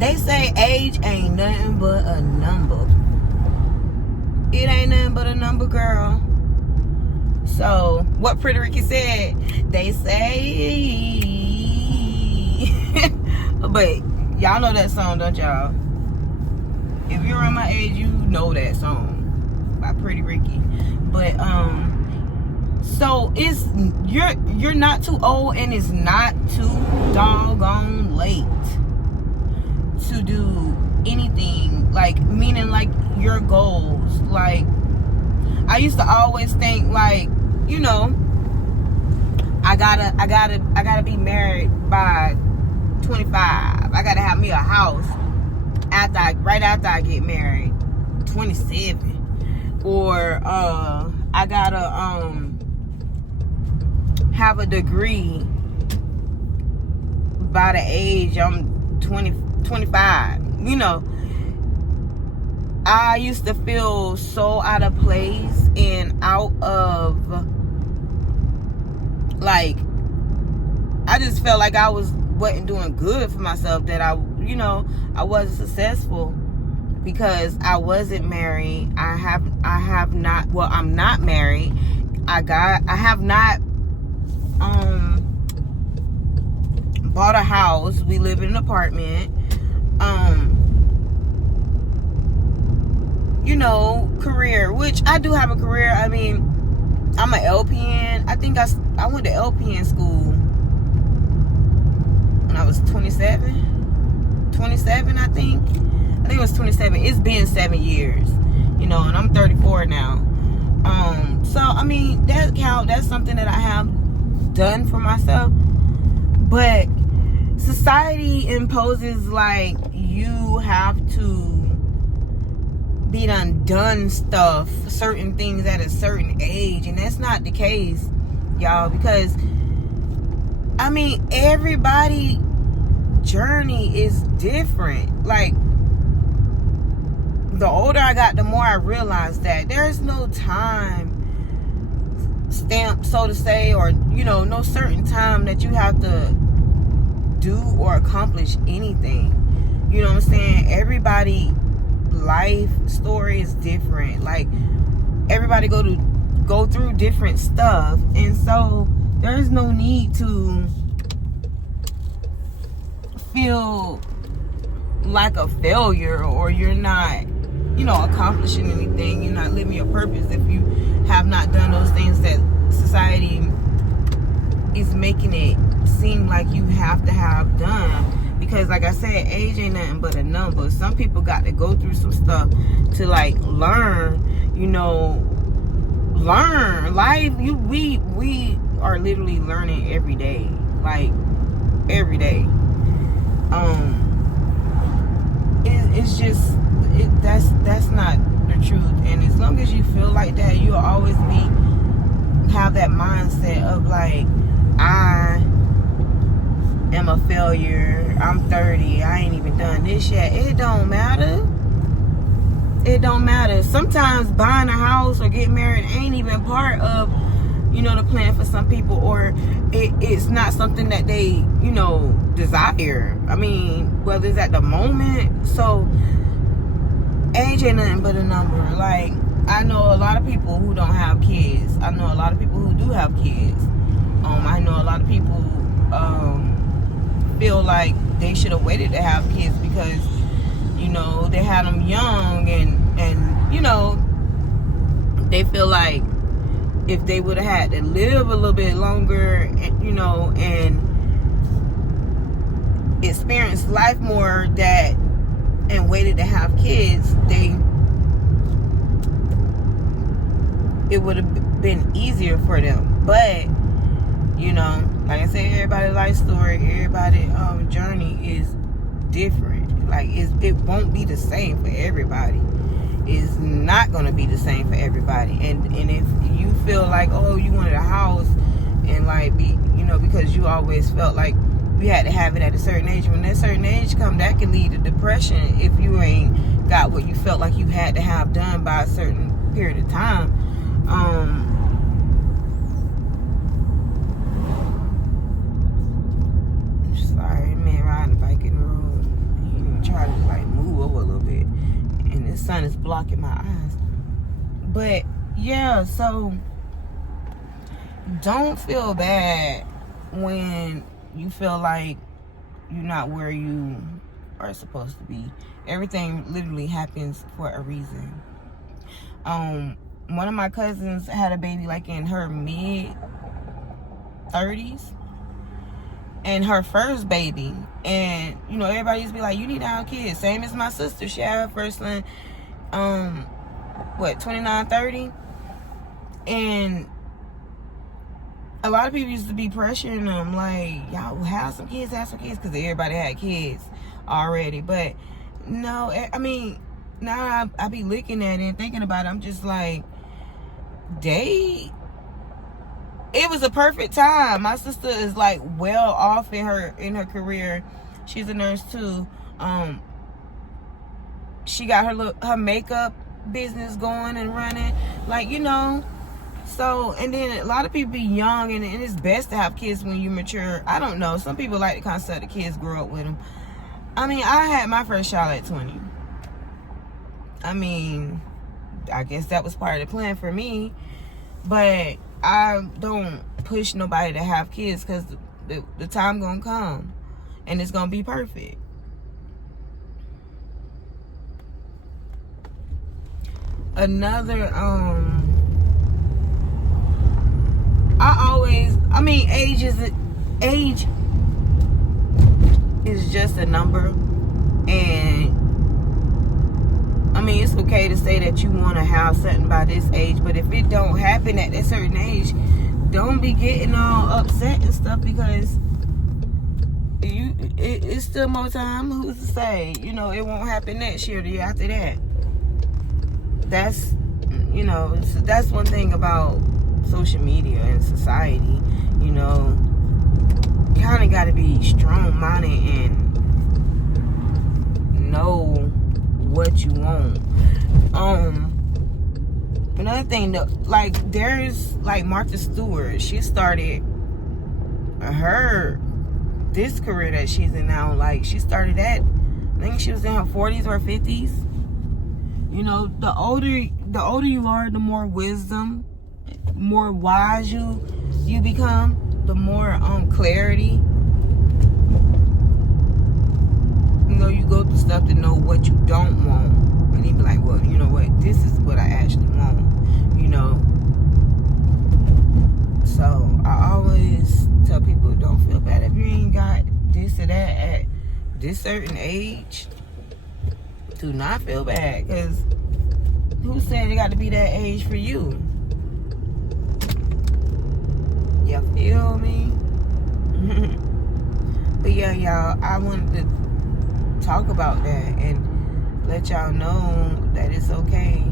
They say age ain't nothing but a number. It ain't nothing but a number, girl. So, what Pretty Ricky said, they say... But, y'all know that song, don't y'all? If you're around my age, you know that song by Pretty Ricky. But, so it's... You're not too old and it's not too doggone late to do anything, like, meaning, like, your goals. Like, I used to always think, like, you know, I gotta be married by 25. I gotta have me a house right after I get married, 27. Or I gotta have a degree by the age I'm 25. You know, I used to feel so out of place and out of, like, I just felt like I wasn't doing good for myself, that I wasn't successful because I wasn't married. I'm not married. I have not bought a house. We live in an apartment. You know, career, which I do have a career. I mean, I'm an LPN. I think I went to LPN school when I was 27, I think. I think it was 27. It's been 7 years, you know, and I'm 34 now. So, I mean, that's something that I have done for myself. But society imposes, like, you have to be done stuff, certain things at a certain age, and that's not the case, y'all, because I mean, everybody journey is different. Like, the older I got, the more I realized that there's no time stamp, so to say, or, you know, no certain time that you have to do or accomplish anything. You know what I'm saying? Everybody life story is different. Like, everybody go through different stuff, and so there's no need to feel like a failure, or you're not, you know, accomplishing anything. You're not living your purpose if you have not done those things that society is making it seem like you have to have done. Because, like I said, age ain't nothing but a number. Some people got to go through some stuff to, like, learn, you know, learn life. We are literally learning every day, like, every day. It's just, that's not the truth. And as long as you feel like that, you'll always have that mindset of, like, I am a failure. I'm 30. I ain't even done this yet. It don't matter. It don't matter. Sometimes buying a house or getting married ain't even part of, you know, the plan for some people, or it's not something that they, you know, desire. I mean, whether it's at the moment. So, age ain't nothing but a number. Like, I know a lot of people who don't have kids. I know a lot of people who do have kids. I know a lot of people feel like they should have waited to have kids because, you know, they had them young, and you know, they feel like if they would have had to live a little bit longer, you know, and experience life more, that and waited to have kids, it would have been easier for them. But, you know, like I said, everybody's life story, everybody's journey is different. Like, it won't be the same for everybody. It's not going to be the same for everybody. And if you feel like, oh, you wanted a house and, like, be, you know, because you always felt like you had to have it at a certain age. When that certain age comes, that can lead to depression if you ain't got what you felt like you had to have done by a certain period of time. Sorry, man riding a bike in the road. He didn't try sun is blocking my eyes. But yeah, so don't feel bad when you feel like you're not where you are supposed to be. Everything literally happens for a reason. One of my cousins had a baby like in her mid 30s, and her first baby, and you know, everybody used to be like, you need to have kids. Same as my sister, she had her first one 29, 30, and a lot of people used to be pressuring them like, y'all have some kids, because everybody had kids already. But no, I mean, now I be looking at it and thinking about it, I'm just like, it was a perfect time. My sister is like well off in her career. She's a nurse too. She got her makeup business going and running, like, you know. So, and then a lot of people be young, and it's best to have kids when you mature. I don't know. Some people like the concept of kids grow up with them. I mean, I had my first child at 20. I mean, I guess that was part of the plan for me. But I don't push nobody to have kids, because the time gonna come and it's gonna be perfect. Another age is just a number, and I mean, it's okay to say that you want to have something by this age, but if it don't happen at that certain age, don't be getting all upset and stuff, because it's still more time. Who's to say, you know, it won't happen next year, the year after that. That's, you know, that's one thing about social media and society. You know, kind of got to be strong-minded and know what you want. Another thing, like, there's like Martha Stewart. She started this career that she's in now. Like, she started at, I think she was in her 40s or 50s. You know, the older you are, the more wisdom, more wise you become, the more clarity. You know, you go through stuff to know what you don't want, and you be like, well, you know what, this is what I actually want, you know. So I always tell people, don't feel bad if you ain't got this or that at this certain age. Do not feel bad, because who said it got to be that age for you? You feel me? But yeah, y'all, I wanted to talk about that and let y'all know that it's okay.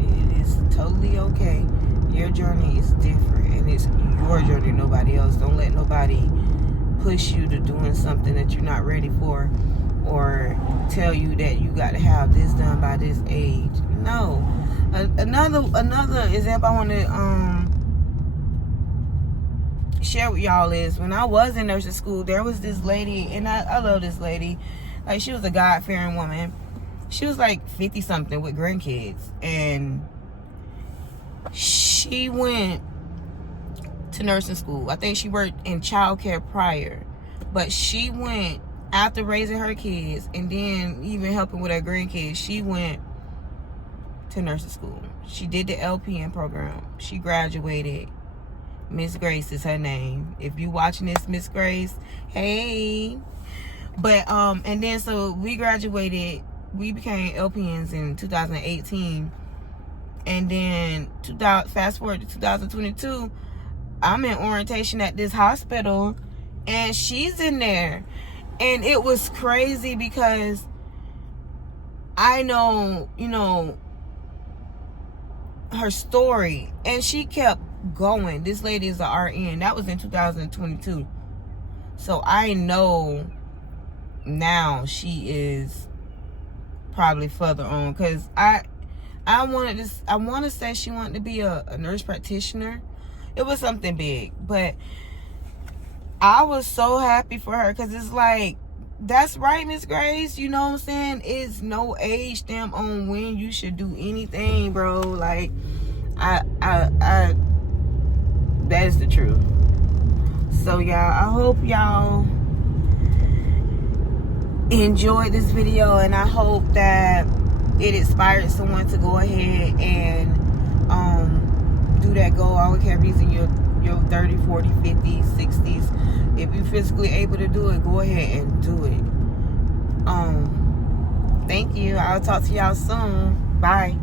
It is totally okay. Your journey is different, and it's your journey, nobody else. Don't let nobody push you to doing something that you're not ready for, or tell you that you got to have this done by this age. No. Another example I want to share with y'all is, when I was in nursing school, there was this lady, and I love this lady. Like, she was a God-fearing woman. She was like 50-something with grandkids, and she went to nursing school. I think she worked in childcare prior, but she went after raising her kids, and then even helping with her grandkids. She went to nursing school. She did the LPN program. She graduated. Miss Grace is her name. If you watching this, Miss Grace, hey. But and then so we graduated. We became LPNs in 2018, and then fast forward to 2022. I'm in orientation at this hospital, and she's in there. And it was crazy because I know, you know, her story, and she kept going. This lady is an RN. That was in 2022. So I know now she is probably further on, because I want to say she wanted to be a nurse practitioner. It was something big, but I was so happy for her, because it's like, That's right, Miss Grace. You know what I'm saying? It's no age stamp on when you should do anything, bro. Like, I that is the truth. So, y'all, I hope y'all enjoyed this video, and I hope that it inspired someone to go ahead and do that goal. I would care using your 30, 40, 50s, 60s. If you're physically able to do it, go ahead and do it. Thank you. I'll talk to y'all soon. Bye.